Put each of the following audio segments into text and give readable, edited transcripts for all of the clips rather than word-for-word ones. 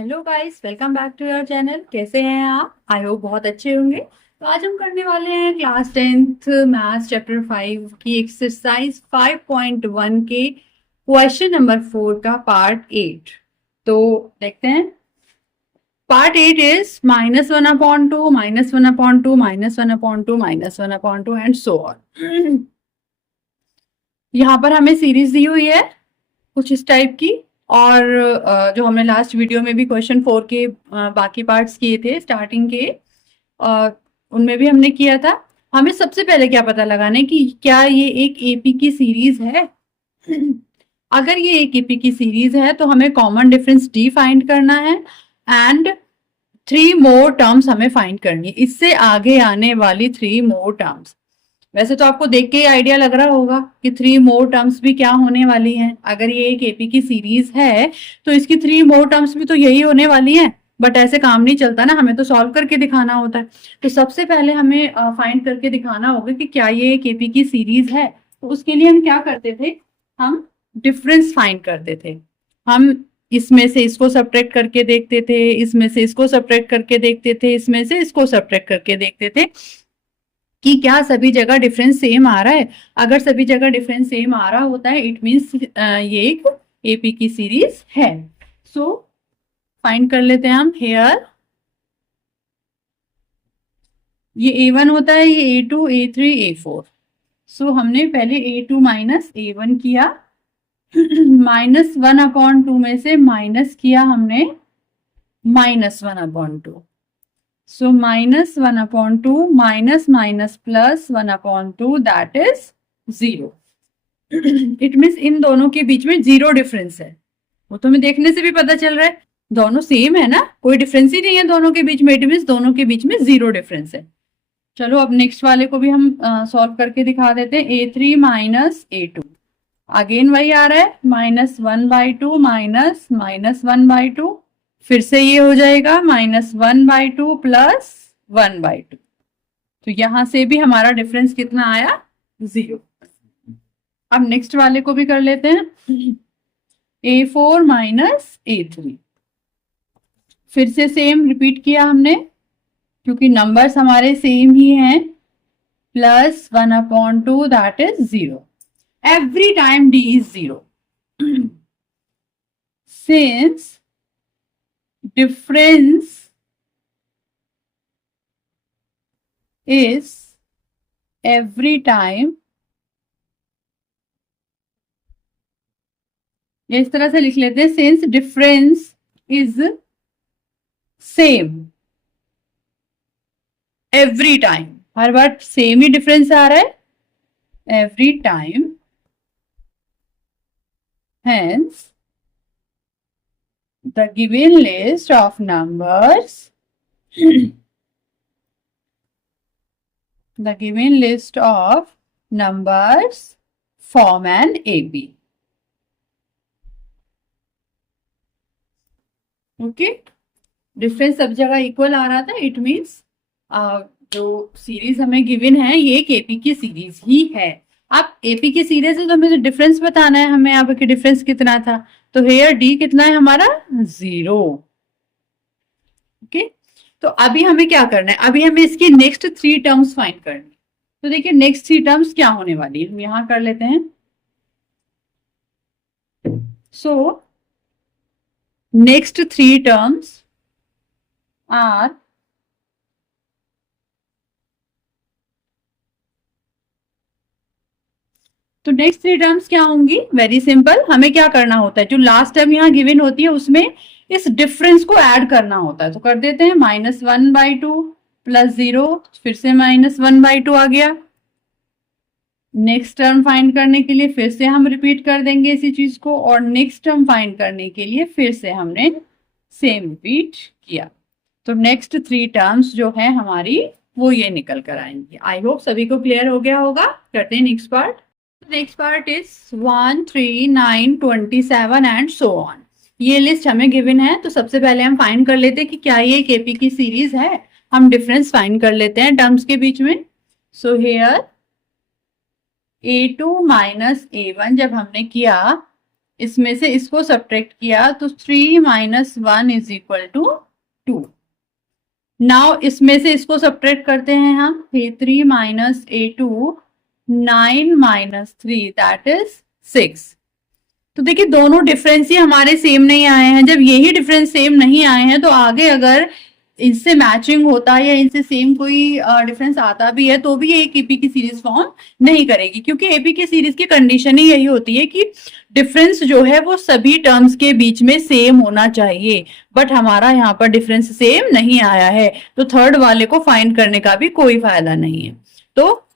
Hello guys, welcome back to your channel. कैसे हैं आप? आई होप बहुत अच्छे होंगे। तो आज हम करने वाले हैं क्लास 10th मैथ्स चैप्टर 5 की एक्सरसाइज 5.1 के क्वेश्चन नंबर 4 का पार्ट 8। तो देखते हैं। Part 8 is -1/2, -1/2, -1/2, -1/2 and so on. यहाँ पर हमें सीरीज दी हुई है कुछ इस टाइप की। और जो हमने लास्ट वीडियो में भी क्वेश्चन 4 के बाकी पार्ट्स किए थे स्टार्टिंग के, उनमें भी हमने किया था। हमें सबसे पहले क्या पता लगाना है कि क्या ये एक एपी की सीरीज है। अगर ये एक एपी की सीरीज है तो हमें कॉमन डिफरेंस डी फाइंड करना है एंड 3 मोर टर्म्स हमें फाइंड करनी है, इससे आगे आने वाली 3 मोर टर्म्स। वैसे तो आपको देख के ही आइडिया लग रहा होगा कि 3 मोर टर्म्स भी क्या होने वाली हैं। अगर ये एक एपी की सीरीज है तो इसकी 3 मोर टर्म्स भी तो यही होने वाली हैं। बट ऐसे काम नहीं चलता ना, हमें तो सॉल्व करके दिखाना होता है। तो सबसे पहले हमें फाइंड करके दिखाना होगा कि क्या ये एक एपी की सीरीज है। तो उसके लिए हम क्या करते थे, हम डिफरेंस फाइंड करते थे। हम इसमें से इसको सब्ट्रैक्ट करके देखते थे, इसमें से इसको सब्ट्रैक्ट करके देखते थे, इसमें से इसको सब्ट्रैक्ट करके देखते थे कि क्या सभी जगह डिफरेंस सेम आ रहा है। अगर सभी जगह डिफरेंस सेम आ रहा होता है इट मीन्स ये एक एपी की सीरीज है। सो फाइंड कर लेते हैं हम हेयर। ये A1 होता है, ये A2, A3, A4। सो हमने पहले A2 माइनस A1 किया, -1/2 में से माइनस किया हमने -1/2। So -1/2 minus minus plus 1/2 that is 0। It means in दोनों के बीच में जीरो डिफरेंस है। वो तो हमें देखने से भी पता चल रहा है, दोनों सेम है ना, कोई डिफरेंस ही नहीं है दोनों के बीच में। इट मीन्स दोनों के बीच में जीरो डिफरेंस है। चलो अब नेक्स्ट वाले को भी हम सॉल्व करके दिखा देते हैं। A3 माइनस A2, अगेन वही आ रहा है, -1/2 माइनस -1/2। फिर से ये हो जाएगा -1/2 प्लस 1/2। तो यहां से भी हमारा डिफरेंस कितना आया, 0। अब नेक्स्ट वाले को भी कर लेते हैं। A4 माइनस A3, फिर से सेम रिपीट किया हमने क्योंकि नंबर्स हमारे सेम ही हैं, +1/2 that is 0। Every time D is 0। Since difference is every time, इस तरह से लिख लेते हैं, since difference is same every time, हर बार सेम ही डिफरेंस आ रहा है every time, hence the given list of numbers the given list of numbers form an AB। Okay, difference सब जगह इक्वल आ रहा था, इट मीन्स जो सीरीज हमें गिवन है ये एक एपी की सीरीज ही है। अब एपी की सीरीज है तो हमें डिफरेंस बताना है, हमें अब कि डिफरेंस कितना था। तो हेयर डी कितना है हमारा, 0। ओके, तो अभी हमें क्या करना है, अभी हमें इसकी नेक्स्ट 3 टर्म्स फाइंड करनी है। तो देखिए नेक्स्ट 3 टर्म्स क्या होने वाली है, हम यहां कर लेते हैं। सो नेक्स्ट 3 टर्म्स आर तो नेक्स्ट 3 टर्म्स क्या होंगी, वेरी सिंपल। हमें क्या करना होता है, जो लास्ट टर्म यहाँ गिवन होती है उसमें इस डिफरेंस को ऐड करना होता है। तो कर देते हैं, -1/2 प्लस 0, फिर से -1/2 आ गया। नेक्स्ट टर्म फाइंड करने के लिए फिर से हम रिपीट कर देंगे इसी चीज को, और नेक्स्ट टर्म फाइंड करने के लिए फिर से हमने सेम रिपीट किया। तो नेक्स्ट 3 टर्म्स जो है हमारी वो ये निकल कर आएंगी। आई होप सभी को क्लियर हो गया होगा। करते हैं next part. Next part is 1, 3, 9, 27 and so on. ये लिस्ट हमें गिवन है, तो सबसे पहले हम फाइंड कर लेते हैं कि क्या ये एक एपी की सीरीज है। हम डिफरेंस फाइंड कर लेते हैं टर्म्स के बीच में। So here A2 minus A1 जब हमने किया इसमें से इसको सब्ट्रैक्ट किया तो 3 minus 1 is equal to 2। Now इसमें से इसको सब्ट्रैक्ट करते हैं हम, 3 minus A2, 9 minus 3 that is 6। तो देखिए दोनों डिफरेंस ही हमारे सेम नहीं आए हैं। जब यही डिफरेंस सेम नहीं आए हैं तो आगे अगर इनसे मैचिंग होता है या इनसे सेम कोई डिफरेंस आता भी है तो भी ये एक एपी की सीरीज फॉर्म नहीं करेगी, क्योंकि एपी की सीरीज की कंडीशन ही यही होती है कि डिफरेंस जो है वो सभी टर्म्स के बीच में सेम होना चाहिए। बट हमारा यहाँ पर डिफरेंस सेम नहीं आया है तो थर्ड वाले को फाइंड करने का भी कोई फायदा नहीं है। तो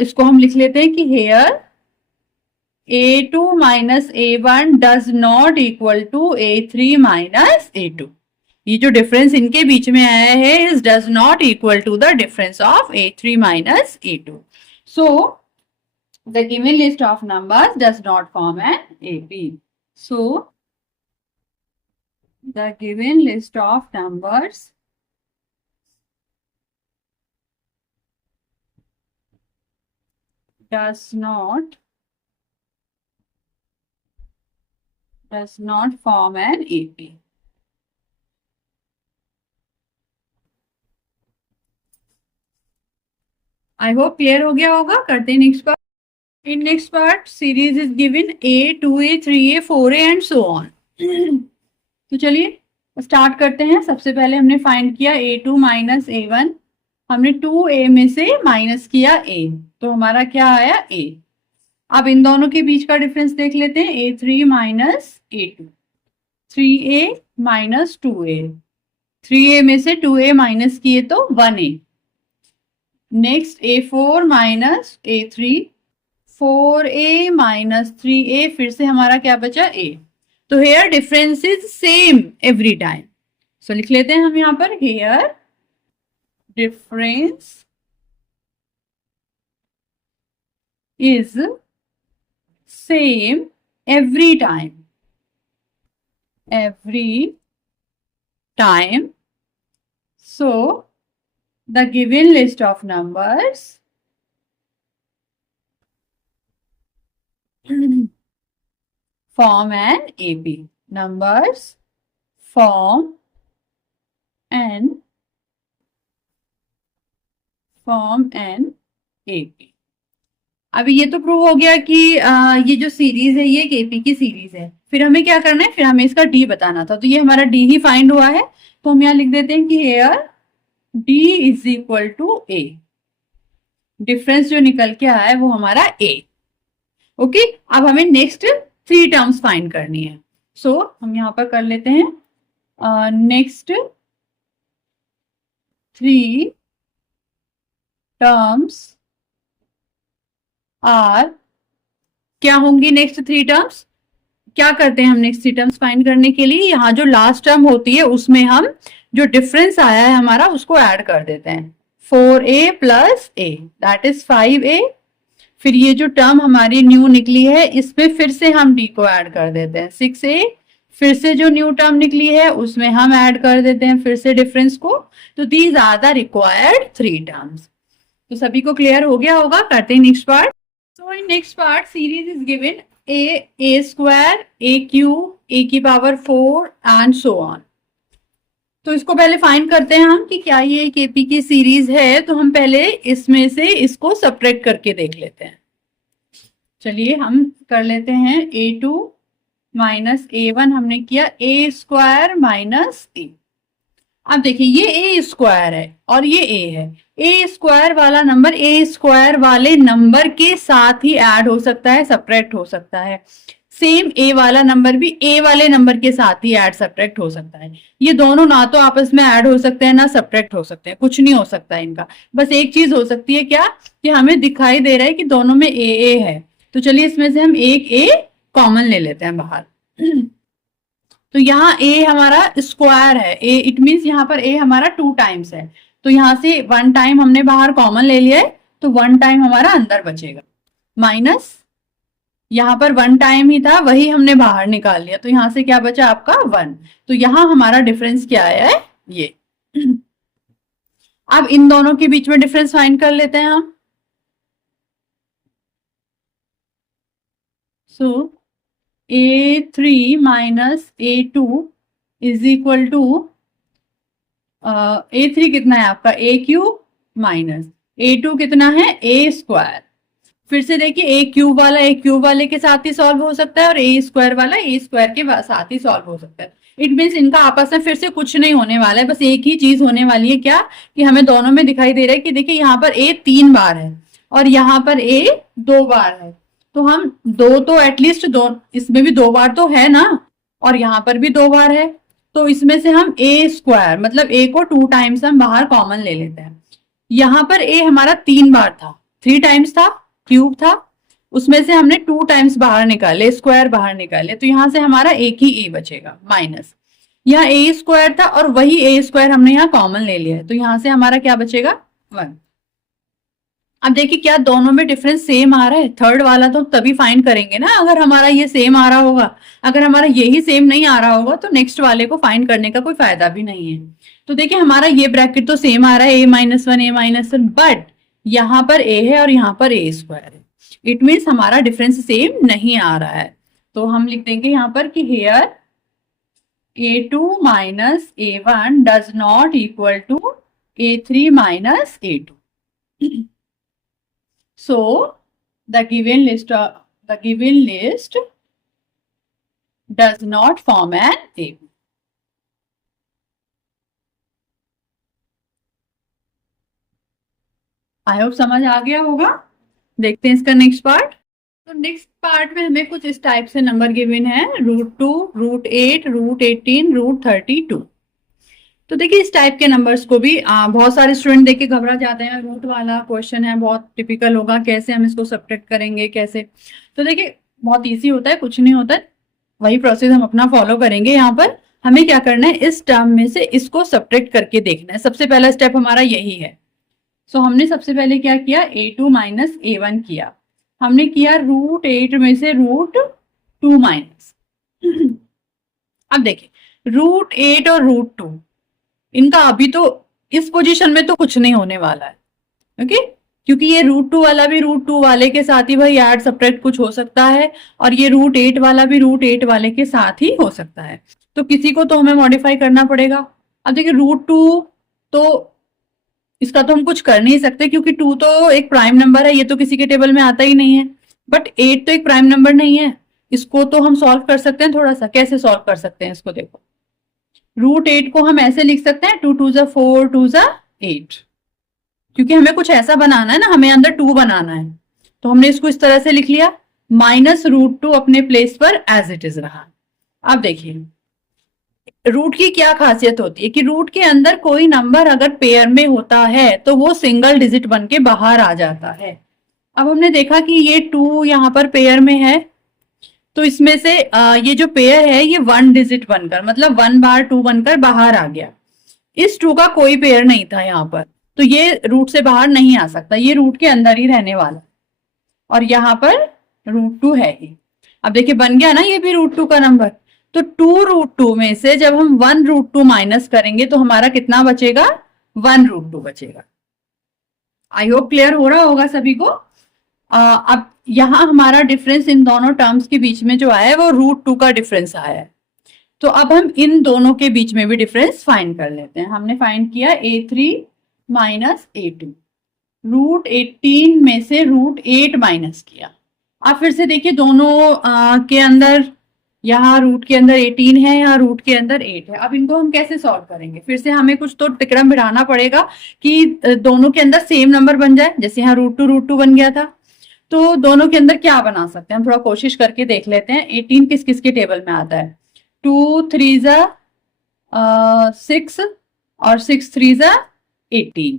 इसको हम लिख लेते हैं कि here A2 minus A1 does not equal to A3 minus A2। ये जो डिफरेंस इनके बीच में आया है is does not equal to the difference of A3 minus A2। So the given list of numbers does not form an AP। So the given list of numbers does not form an AP। I hope clear हो गया होगा। करते हैं next part. In next part series is given A, 2A, 3A, 4A and so on. तो चलिए start करते हैं। सबसे पहले हमने फाइंड किया A2 माइनस A1, हमने 2A में से माइनस किया A, तो हमारा क्या आया A। अब इन दोनों के बीच का डिफरेंस देख लेते हैं, A3 minus A2, 3A minus 2A, 3A में से 2A माइनस किए तो 1A। Next A4 minus A3, 4A minus 3A, फिर से हमारा क्या बचा A। तो here difference is same every time. So लिख लेते हैं हम यहां पर, here difference is same every time, so the given list of numbers form an AP। numbers form an AP। अभी ये तो प्रूव हो गया कि ये जो सीरीज है ये एपी की सीरीज है। फिर हमें क्या करना है, फिर हमें इसका डी बताना था। तो ये हमारा डी ही फाइंड हुआ है, तो हम यहाँ लिख देते हैं कि here D is equal to A. Difference जो निकल के आया है वो हमारा ए। ओके, अब हमें नेक्स्ट 3 टर्म्स फाइंड करनी है। सो हम यहाँ पर कर लेते हैं नेक्स्ट 3 टर्म्स आर, क्या होंगी नेक्स्ट 3 टर्म्स। क्या करते हैं हम नेक्स्ट 3 टर्म्स फाइंड करने के लिए, यहाँ जो लास्ट टर्म होती है उसमें हम जो डिफरेंस आया है हमारा उसको ऐड कर देते हैं। 4A plus A that is 5A। फिर ये जो टर्म हमारी न्यू निकली है इसमें फिर से हम D को ऐड कर देते हैं 6A। फिर से जो न्यू टर्म निकली है उसमें हम ऐड कर देते हैं फिर से डिफरेंस को। तो these are the required 3 terms. तो सभी को क्लियर हो गया होगा। करते हैं next part. So in next part series is given a square, a cube, a की पावर 4 and so on। तो इसको पहले फाइंड करते हैं हम कि क्या ये एक एपी की सीरीज है। तो हम पहले इसमें से इसको सब्ट्रैक्ट करके देख लेते हैं। चलिए हम कर लेते हैं A2 माइनस A1 हमने किया A स्क्वायर माइनस A। अब देखिए ये A स्क्वायर है और ये A है। ए स्क्वायर वाला नंबर ए स्क्वायर वाले नंबर के साथ ही ऐड हो सकता है, सब्ट्रैक्ट हो सकता है। सेम ए वाला नंबर भी ए वाले नंबर के साथ ही ऐड सब्ट्रैक्ट हो सकता है। ये दोनों ना तो आपस में ऐड हो सकते हैं ना सब्ट्रैक्ट हो सकते हैं, कुछ नहीं हो सकता है इनका। बस एक चीज हो सकती है क्या, कि हमें दिखाई दे रहा है कि दोनों में ए है। तो चलिए इसमें से हम एक ए कॉमन ले लेते हैं बाहर। तो यहाँ ए हमारा स्क्वायर है, ए इट मीन्स यहाँ पर ए हमारा 2 टाइम्स है। तो यहां से 1 टाइम हमने बाहर कॉमन ले लिया है तो 1 टाइम हमारा अंदर बचेगा, माइनस यहाँ पर 1 टाइम ही था वही हमने बाहर निकाल लिया। तो यहां से क्या बचा आपका 1। तो यहां हमारा डिफरेंस क्या है ये। अब इन दोनों के बीच में डिफरेंस फाइंड कर लेते हैं हम। So A3 minus A2 is equal to A3 कितना है आपका A क्यूब माइनस A2 कितना है A स्क्वायर। फिर से देखिए A क्यूब वाला A क्यूब वाले के साथ ही सॉल्व हो सकता है और A स्क्वायर वाला A स्क्वायर के साथ ही सॉल्व हो सकता है। इट मीन्स इनका आपस में फिर से कुछ नहीं होने वाला है, बस एक ही चीज होने वाली है, क्या कि हमें दोनों में दिखाई दे रहा है कि देखिए यहाँ पर A 3 बार है और यहाँ पर A 2 बार है, तो हम दो तो एटलीस्ट दो, इसमें भी 2 बार तो है ना और यहाँ पर भी 2 बार है, तो इसमें से हम A स्क्वायर मतलब A को 2 टाइम्स हम बाहर कॉमन ले लेते हैं। यहाँ पर A हमारा 3 बार था, 3 टाइम्स था, क्यूब था, उसमें से हमने 2 टाइम्स बाहर निकाले, स्क्वायर बाहर निकाले, तो यहां से हमारा एक ही A बचेगा माइनस यहाँ A स्क्वायर था और वही A स्क्वायर हमने यहाँ कॉमन ले लिया है, तो यहां से हमारा क्या बचेगा 1। अब देखिए क्या दोनों में डिफरेंस सेम आ रहा है, थर्ड वाला तो तभी फाइंड करेंगे ना अगर हमारा ये सेम आ रहा होगा, अगर हमारा यही सेम नहीं आ रहा होगा तो नेक्स्ट वाले को फाइंड करने का कोई फायदा भी नहीं है। तो देखिए हमारा ये ब्रैकेट तो सेम आ रहा है A-1 बट यहाँ पर A है और यहाँ पर A स्क्वायर है, इट मीन्स हमारा डिफरेंस सेम नहीं आ रहा है, तो हम लिख देंगे यहाँ पर कि here A2 minus A1 does not equal to A3 minus A2। So the given list does not form an A. I hope समझ आ गया होगा। देखते हैं इसका नेक्स्ट पार्ट। तो नेक्स्ट पार्ट में हमें कुछ इस टाइप से नंबर गिवन है √2, √8, √18, √32। तो देखिए इस टाइप के नंबर्स को भी बहुत सारे स्टूडेंट देख के घबरा जाते हैं, रूट वाला क्वेश्चन है बहुत टिपिकल होगा, कैसे हम इसको सब्ट्रैक्ट करेंगे कैसे। तो देखिए बहुत इजी होता है, कुछ नहीं होता है, वही प्रोसेस हम अपना फॉलो करेंगे। यहाँ पर हमें क्या करना है, इस टर्म में से इसको सब्ट्रैक्ट करके देखना है, सबसे पहला स्टेप हमारा यही है। सो हमने सबसे पहले क्या किया, A2 माइनस A1 किया, हमने किया √8 में से √2 माइनस। अब देखिए √8 और √2 इनका अभी तो इस पोजीशन में तो कुछ नहीं होने वाला है, ओके, क्योंकि ये √2 वाला भी √2 वाले के साथ ही भाई ऐड सब्ट्रैक्ट कुछ हो सकता है और ये √8 वाला भी √8 वाले के साथ ही हो सकता है, तो किसी को तो हमें मॉडिफाई करना पड़ेगा। अब देखिए √2 तो इसका तो हम कुछ कर नहीं सकते क्योंकि 2 तो एक प्राइम नंबर है, ये तो किसी के टेबल में आता ही नहीं है, बट 8 तो एक प्राइम नंबर नहीं है, इसको तो हम सॉल्व कर सकते हैं थोड़ा सा। कैसे सॉल्व कर सकते हैं इसको, देखो √8 को हम ऐसे लिख सकते हैं 2 2 जा 4 2 जा 8, क्योंकि हमें कुछ ऐसा बनाना है ना, हमें अंदर 2 बनाना है, तो हमने इसको इस तरह से लिख लिया, माइनस √2 अपने प्लेस पर एज इट इज रहा। अब देखिए रूट की क्या खासियत होती है कि रूट के अंदर कोई नंबर अगर पेयर में होता है तो वो सिंगल डिजिट बन के बाहर आ जाता है। अब हमने देखा कि ये 2 यहाँ पर पेयर में है, तो इसमें से ये जो पेयर है ये 1 डिजिट बनकर मतलब 1 बार 2 बनकर बाहर आ गया। इस 2 का कोई पेयर नहीं था यहाँ पर, तो ये रूट से बाहर नहीं आ सकता, ये रूट के अंदर ही रहने वाला, और यहाँ पर √2 है ही। अब देखिए बन गया ना ये भी √2 का नंबर, तो 2 √2 में से जब हम 1 √2 माइनस करेंगे तो हमारा कितना बचेगा, 1 √2 बचेगा। आई होप क्लियर हो रहा होगा सभी को। अब यहाँ हमारा डिफरेंस इन दोनों टर्म्स के बीच में जो आया है वो √2 का डिफरेंस आया है, तो अब हम इन दोनों के बीच में भी डिफरेंस फाइंड कर लेते हैं। हमने फाइंड किया A3 माइनस A2, √18 में से √8 माइनस किया। आप फिर से देखिए दोनों के अंदर, यहाँ रूट के अंदर 18 है, यहाँ रूट के अंदर 8 है। अब इनको हम कैसे सॉल्व करेंगे, फिर से हमें कुछ तो तिकड़म बिठाना पड़ेगा कि दोनों के अंदर सेम नंबर बन जाए, जैसे यहाँ √2 बन गया था, तो दोनों के अंदर क्या बना सकते हैं, हम थोड़ा कोशिश करके देख लेते हैं। 18 किस किस के टेबल में आता है, 2 3 जा 6 और 6 3 जा 18।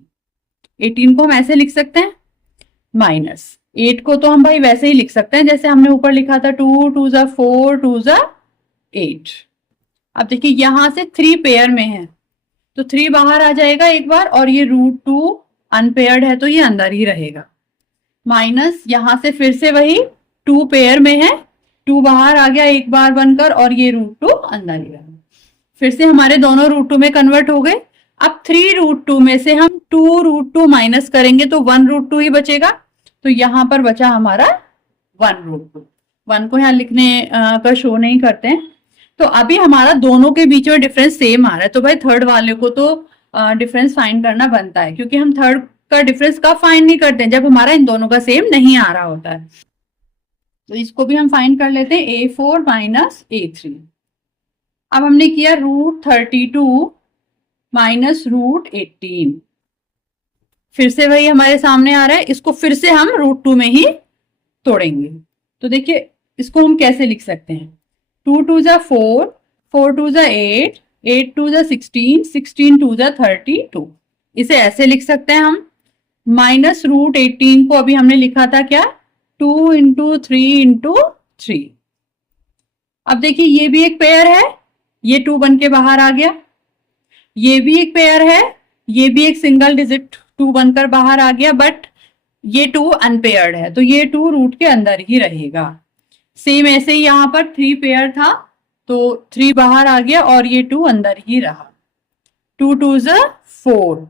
18 को हम ऐसे लिख सकते हैं, माइनस 8 को तो हम भाई वैसे ही लिख सकते हैं जैसे हमने ऊपर लिखा था, 2 2 जा 4 2 जा 8। अब देखिए यहां से 3 पेयर में है तो 3 बाहर आ जाएगा एक बार, और ये √2 अनपेयर्ड है तो ये अंदर ही रहेगा, माइनस यहां से फिर से वही 2 पेयर में है, 2 बाहर आ गया एक बार बनकर, और ये √2 अंदर ही रहा, फिर से हमारे दोनों √2 में कन्वर्ट हो गए। अब 3 √2 में से हम 2 √2 माइनस करेंगे तो 1 √2 ही बचेगा, तो यहां पर बचा हमारा 1 √2। 1 को यहाँ लिखने का शो नहीं करते हैं। तो अभी हमारा दोनों के बीच में डिफरेंस सेम आ रहा है, तो भाई थर्ड वाले को तो डिफरेंस फाइंड करना बनता है, क्योंकि हम थर्ड का डिफरेंस कब फाइंड नहीं करते हैं, जब हमारा इन दोनों का सेम नहीं आ रहा होता है। तो इसको भी हम फाइंड कर लेते हैं, A4 माइनस A3। अब हमने किया √32 माइनस √18, फिर से वही हमारे सामने आ रहा है, इसको फिर से हम √2 में ही तोड़ेंगे। तो देखिए इसको हम कैसे लिख सकते हैं, 2 2 जा 4, 4 2 जा 8, 8 2 जा 16, 16 2 जा 32। इसे ऐसे लिख सकते हैं हम। माइनस √18 को अभी हमने लिखा था क्या, 2 इंटू 3 इंटू 3। अब देखिए ये भी एक पेयर है, ये 2 बन के बाहर आ गया, ये भी एक पेयर है, ये भी एक सिंगल डिजिट 2 बनकर बाहर आ गया, बट ये 2 अनपेयर्ड है, तो ये 2 रूट के अंदर ही रहेगा। सेम ऐसे ही यहाँ पर 3 पेयर था, तो 3 बाहर आ गया और ये 2 अंदर ही रहा। 2 2 जा 4,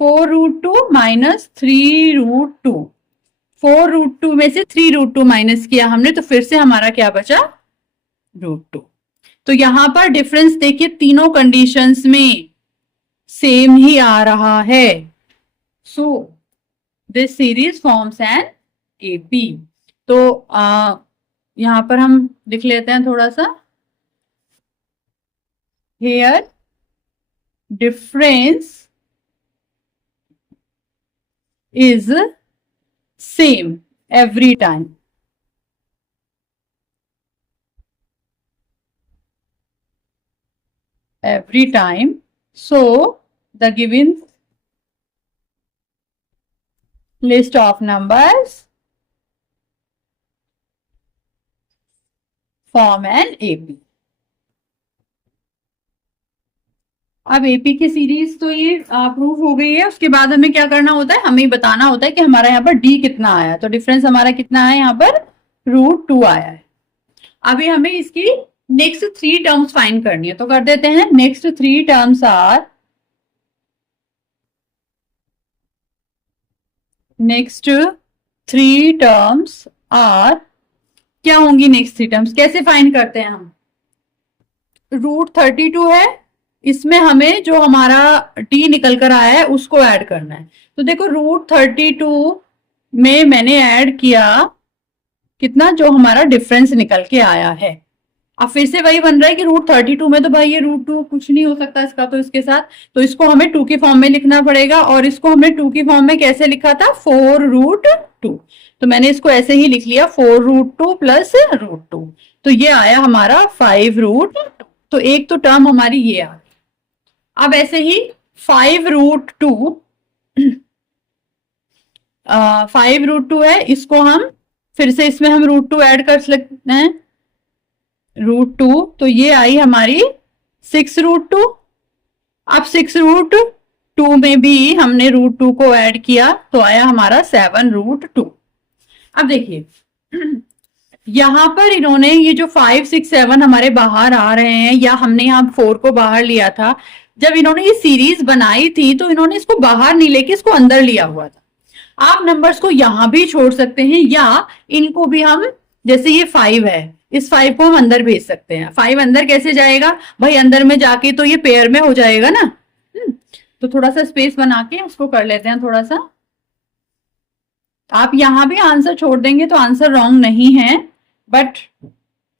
4 √2 माइनस 3 √2, 4 √2 में से 3 √2 माइनस किया हमने, तो फिर से हमारा क्या बचा, √2। तो यहां पर डिफरेंस देखिए तीनों कंडीशंस में सेम ही आ रहा है। So this series forms an AP. तो यहां पर हम लिख लेते हैं थोड़ा सा, here difference is same every time. Every time. So the given list of numbers form an AP. अब एपी की सीरीज तो ये प्रूफ हो गई है। उसके बाद हमें क्या करना होता है, हमें बताना होता है कि हमारा यहाँ पर डी कितना आया। तो डिफरेंस हमारा कितना है, यहाँ पर √2 आया है। अभी हमें इसकी नेक्स्ट 3 टर्म्स फाइंड करनी है, तो कर देते हैं। Next 3 terms are, next 3 terms are, क्या होंगी नेक्स्ट 3 टर्म्स, कैसे फाइंड करते हैं हम। √32 है, इसमें हमें जो हमारा डी निकल कर आया है उसको ऐड करना है। तो देखो √32 में मैंने ऐड किया कितना, जो हमारा डिफरेंस निकल के आया है। अब फिर से वही बन रहा है कि √32 में तो भाई ये √2 कुछ नहीं हो सकता इसका, तो इसके साथ तो इसको हमें 2 की फॉर्म में लिखना पड़ेगा। और इसको हमने 2 की फॉर्म में कैसे लिखा था, 4√2। तो मैंने इसको ऐसे ही लिख लिया, 4√2 प्लस √2। तो ये आया हमारा 5√2। तो एक तो टर्म हमारी ये आ गई। अब ऐसे ही 5√2, 5√2 है, इसको हम फिर से इसमें हम √2 ऐड कर सकते हैं, √2। तो ये आई हमारी 6√2। अब 6√2 में भी हमने √2 को ऐड किया, तो आया हमारा 7√2। अब देखिए यहां पर इन्होंने ये जो 5 6 7 हमारे बाहर आ रहे हैं, या हमने यहाँ 4 को बाहर लिया था, जब इन्होंने ये सीरीज बनाई थी तो इन्होंने इसको बाहर नहीं लेके इसको अंदर लिया हुआ था। आप नंबर्स को यहां भी छोड़ सकते हैं, या इनको भी हम, जैसे ये 5 है, इस 5 को हम अंदर भेज सकते हैं। 5 अंदर कैसे जाएगा भाई, अंदर में जाके तो ये पेयर में हो जाएगा ना। तो थोड़ा सा स्पेस बना के उसको कर लेते हैं थोड़ा सा। आप यहां भी आंसर छोड़ देंगे तो आंसर रॉन्ग नहीं है, बट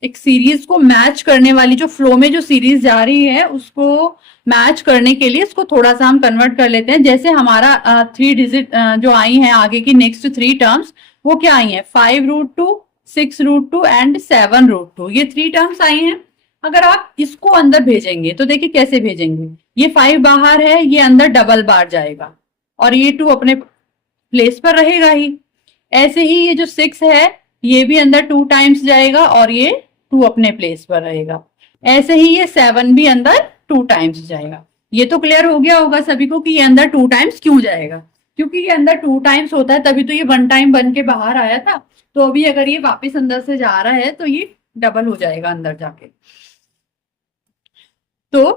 एक सीरीज को मैच करने वाली, जो फ्लो में जो सीरीज जा रही है उसको मैच करने के लिए इसको थोड़ा सा हम कन्वर्ट कर लेते हैं। जैसे हमारा 3 डिजिट जो आई हैं आगे की नेक्स्ट 3 टर्म्स, वो क्या आई हैं, 5√2, 6√2 एंड 7√2। ये 3 टर्म्स आई हैं। अगर आप इसको अंदर भेजेंगे तो देखिए कैसे भेजेंगे, ये 5 बाहर है, ये अंदर डबल बार जाएगा और ये 2 अपने प्लेस पर रहेगा ही। ऐसे ही ये जो 6 है ये भी अंदर 2 टाइम्स जाएगा और ये 2 अपने प्लेस पर रहेगा। ऐसे ही ये 7 भी अंदर 2 टाइम्स जाएगा। ये तो क्लियर हो गया होगा सभी को कि ये अंदर 2 टाइम्स क्यों जाएगा, क्योंकि ये अंदर 2 टाइम्स होता है, तभी तो ये 1 टाइम बन के बाहर आया था। तो अभी अगर ये वापस अंदर से जा रहा है तो ये डबल हो जाएगा अंदर जाके। तो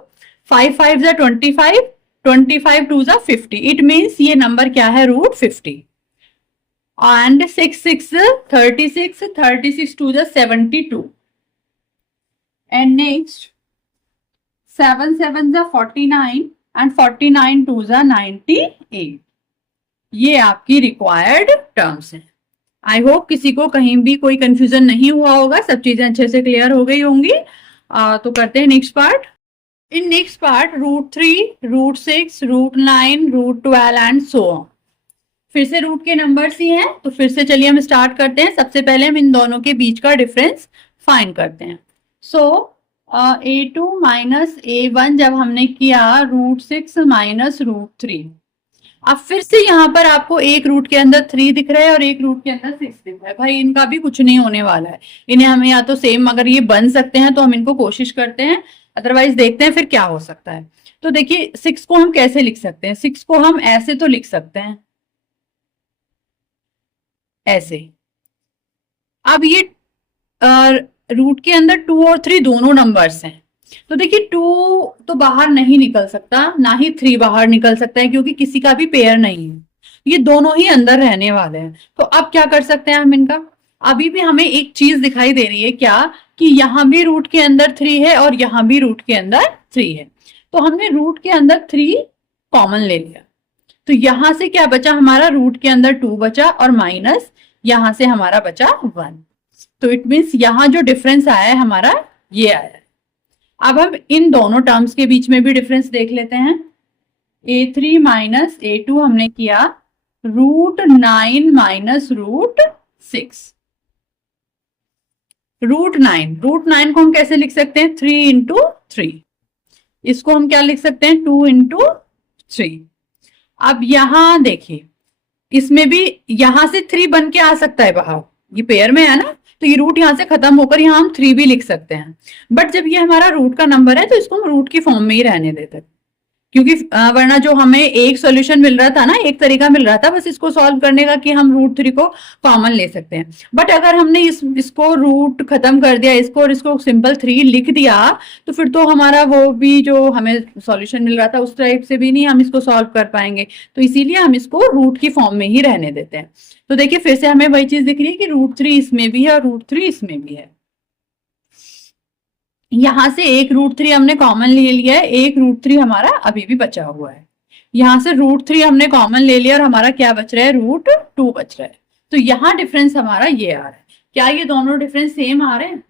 5 5 जा 25, 25 2 जा 50। इट मीन्स ये नंबर क्या है, √50। and 6 6 36, 36 2 the 72, and next 7 7 the 49 and 49 2 the 98. ये आपकी रिक्वायर्ड टर्म्स हैं। आई होप किसी को कहीं भी कोई कंफ्यूजन नहीं हुआ होगा, सब चीजें अच्छे से क्लियर हो गई होंगी। तो करते हैं next part. In next part √3, √6, √9, √12 and so on. फिर से रूट के नंबर्स ही हैं, तो फिर से चलिए हम स्टार्ट करते हैं। सबसे पहले हम इन दोनों के बीच का डिफरेंस फाइंड करते हैं। सो A2 माइनस A1 जब हमने किया √6 माइनस √3, अब फिर से यहाँ पर आपको एक रूट के अंदर 3 दिख रहा है और एक रूट के अंदर 6 दिख रहा है। भाई इनका भी कुछ नहीं होने वाला है, इन्हें हमें या तो सेम, अगर ये बन सकते हैं तो हम इनको कोशिश करते हैं, अदरवाइज देखते हैं फिर क्या हो सकता है। तो देखिए 6 को हम कैसे लिख सकते हैं, 6 को हम ऐसे तो लिख सकते हैं, ऐसे। अब ये रूट के अंदर 2 और 3 दोनों नंबर्स हैं, तो देखिए 2 तो बाहर नहीं निकल सकता, ना ही 3 बाहर निकल सकता है, क्योंकि किसी का भी पेयर नहीं है, ये दोनों ही अंदर रहने वाले हैं। तो अब क्या कर सकते हैं हम इनका, अभी भी हमें एक चीज दिखाई दे रही है क्या, कि यहां भी रूट के अंदर 3 है और यहां भी रूट के अंदर 3 है। तो हमने रूट के अंदर 3 कॉमन ले लिया, तो यहां से क्या बचा हमारा, रूट के अंदर 2 बचा और माइनस यहां से हमारा बचा 1। तो इट मीन्स यहां जो डिफरेंस आया है हमारा ये आया है। अब हम इन दोनों टर्म्स के बीच में भी डिफरेंस देख लेते हैं। A3 माइनस A2 हमने किया √9 माइनस √6। √9 को हम कैसे लिख सकते हैं, 3 इंटू 3। इसको हम क्या लिख सकते हैं, 2 इंटू 3। अब यहां देखिए, इसमें भी यहां से 3 बन के आ सकता है बाहर, ये पेयर में है ना, तो ये रूट यहां से खत्म होकर यहां हम 3 भी लिख सकते हैं। बट जब ये हमारा रूट का नंबर है तो इसको हम रूट की फॉर्म में ही रहने देते हैं, क्योंकि वरना जो हमें एक सॉल्यूशन मिल रहा था ना, एक तरीका मिल रहा था बस इसको सॉल्व करने का, कि हम √3 को कॉमन ले सकते हैं। बट अगर हमने इसको रूट खत्म कर दिया इसको, और इसको सिंपल 3 लिख दिया, तो फिर तो हमारा वो भी जो हमें सॉल्यूशन मिल रहा था उस टाइप से भी नहीं हम इसको सॉल्व कर पाएंगे। तो इसीलिए हम इसको रूट की फॉर्म में ही रहने देते हैं। तो देखिए फिर से हमें वही चीज दिख रही है कि √3 इसमें भी है और √3 इसमें भी है। यहां से एक √3 हमने कॉमन ले लिया है, एक √3 हमारा अभी भी बचा हुआ है। यहां से √3 हमने कॉमन ले लिया और हमारा क्या बच रहा है, √2 बच रहा है। तो यहां डिफरेंस हमारा ये आ रहा है। क्या ये दोनों डिफरेंस सेम आ रहे हैं,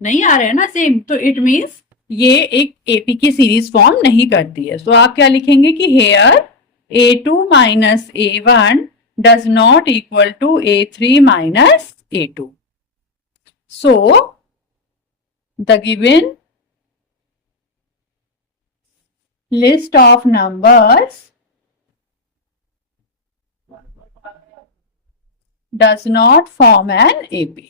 नहीं आ रहे हैं ना सेम, तो इट मीन्स ये एक एपी की सीरीज फॉर्म नहीं करती है। तो आप क्या लिखेंगे कि here A2 minus A1 does not equal to A3 minus A2। So the given list of numbers does not form an AP।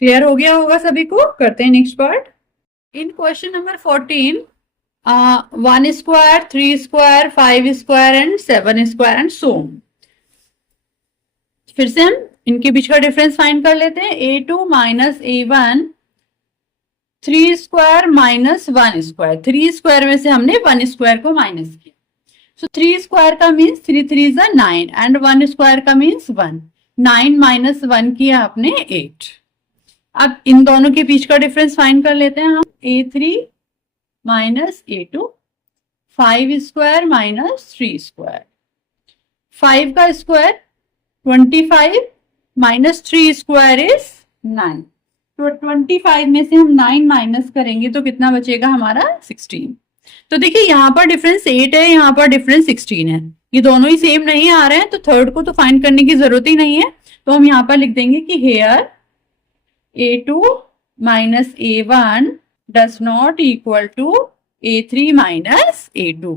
Clear हो गया होगा सभी को। करते हैं next part. In question number 14 1 square, 3 square, 5 square and 7 square and so. फिर से हम इनके बीच का डिफरेंस फाइंड कर लेते हैं। A2 minus A1 3 square minus 1 square, 3 square में से हमने 1 स्क्वायर को माइनस किया। सो 3 स्क्वायर का मीन्स 3 3 9 एंड 1 स्क्वायर का मीन्स 1। 9 माइनस 1 किया आपने 8। अब इन दोनों के बीच का डिफरेंस फाइंड कर लेते हैं हम। A3 minus A2, 5 square minus 3 square, 5 का स्क्वायर 25 माइनस 3 स्क्वायर इज 9। तो 25 में से हम 9 माइनस करेंगे तो कितना बचेगा हमारा 16। तो देखिए यहाँ पर डिफरेंस 8 है, यहाँ पर डिफरेंस 16 है, ये दोनों ही सेम नहीं आ रहे हैं, तो थर्ड को तो फाइंड करने की जरूरत ही नहीं है। तो हम यहाँ पर लिख देंगे कि here A2 minus A1 does not equal to A3 minus A2.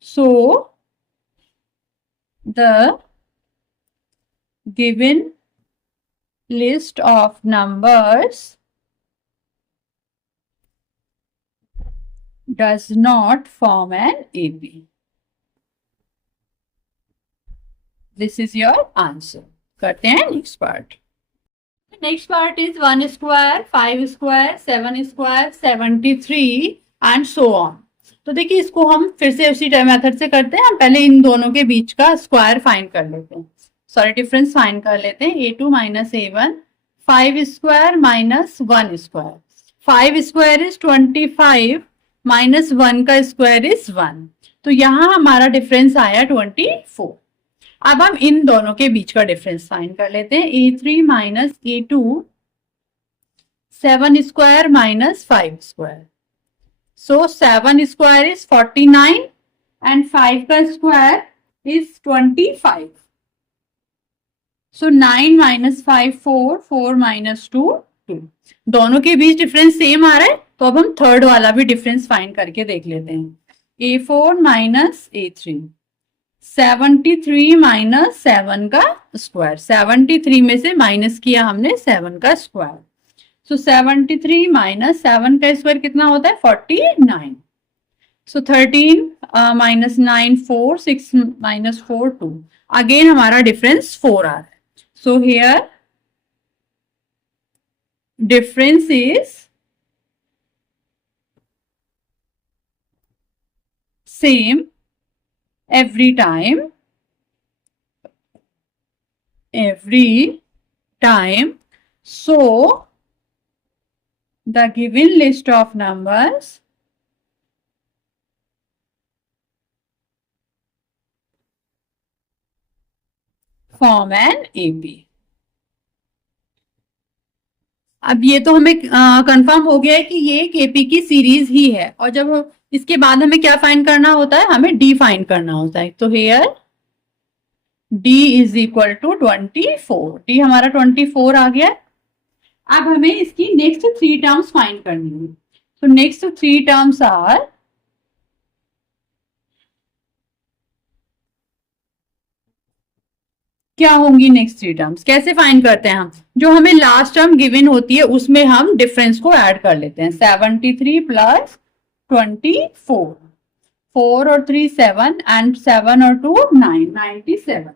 So the given list of numbers does not form an AP. This is your answer. करते हैं next part. Next part is 1 square, 5 square, 7 square, 73 and so on. तो देखिए इसको हम फिर से उसी method से करते हैं। हम पहले इन दोनों के बीच का स्क्वायर फाइंड कर लेते हैं, सॉरी डिफरेंस फाइंड कर लेते हैं। a2 minus a1, 5 square minus 1 square. 5 square is 25 minus 1 का स्क्वायर इज 1, तो यहाँ हमारा डिफरेंस आया 24। अब हम इन दोनों के बीच का डिफरेंस फाइंड कर लेते हैं। a3 minus a2, 7 square minus 5 square. So 7 square is 49 and 5 का square is 25। So 9 minus 5 4, 4 minus 2 2। दोनों के बीच डिफरेंस सेम आ रहा है, तो अब हम थर्ड वाला भी डिफरेंस फाइंड करके देख लेते हैं। a4 माइनस a3, 73 माइनस 7 का स्क्वायर। 73 में से माइनस किया हमने 7 का स्क्वायर, सो 73 माइनस 7 का स्क्वायर कितना होता है 49। सो 13 माइनस 9 4, 6 माइनस 4 2। अगेन हमारा डिफरेंस 4 आ रहा है। So here difference is same every time, so the given list of numbers form an AP। अब ये तो हमें कंफर्म हो गया है कि ये एक एपी की सीरीज ही है, और जब इसके बाद हमें क्या फाइंड करना होता है, हमें डी फाइंड करना होता है। तो here d is equal to 24, D हमारा 24 आ गया। अब हमें इसकी नेक्स्ट 3 टर्म्स फाइंड करनी है। तो नेक्स्ट 3 टर्म्स आर क्या होंगी? नेक्स्ट 3 टर्म्स कैसे फाइंड करते हैं हम? जो हमें लास्ट टर्म गिवन होती है उसमें हम डिफरेंस को ऐड कर लेते हैं। 73 प्लस 24, 4 और 3 7 एंड 7 और 2 9, 97।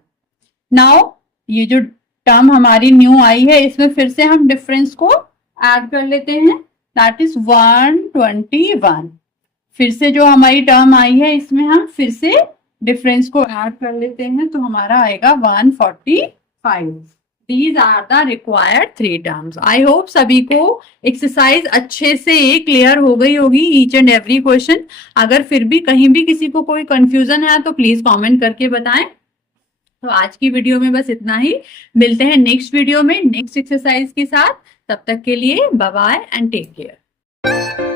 नाउ ये जो टर्म हमारी न्यू आई है इसमें फिर से हम डिफरेंस को ऐड कर लेते हैं, दैट इज 121। फिर से जो हमारी टर्म आई है इसमें हम फिर से डिफरेंस को ऐड कर लेते हैं, तो हमारा आएगा 145। These are the required 3 terms. I hope सभी को एक्सरसाइज अच्छे से क्लियर हो गई होगी, ईच एंड एवरी क्वेश्चन। अगर फिर भी कहीं भी किसी को कोई कंफ्यूजन है तो प्लीज कमेंट करके बताएं। तो आज की वीडियो में बस इतना ही, मिलते हैं नेक्स्ट वीडियो में नेक्स्ट एक्सरसाइज के साथ। तब तक के लिए bye bye and take care.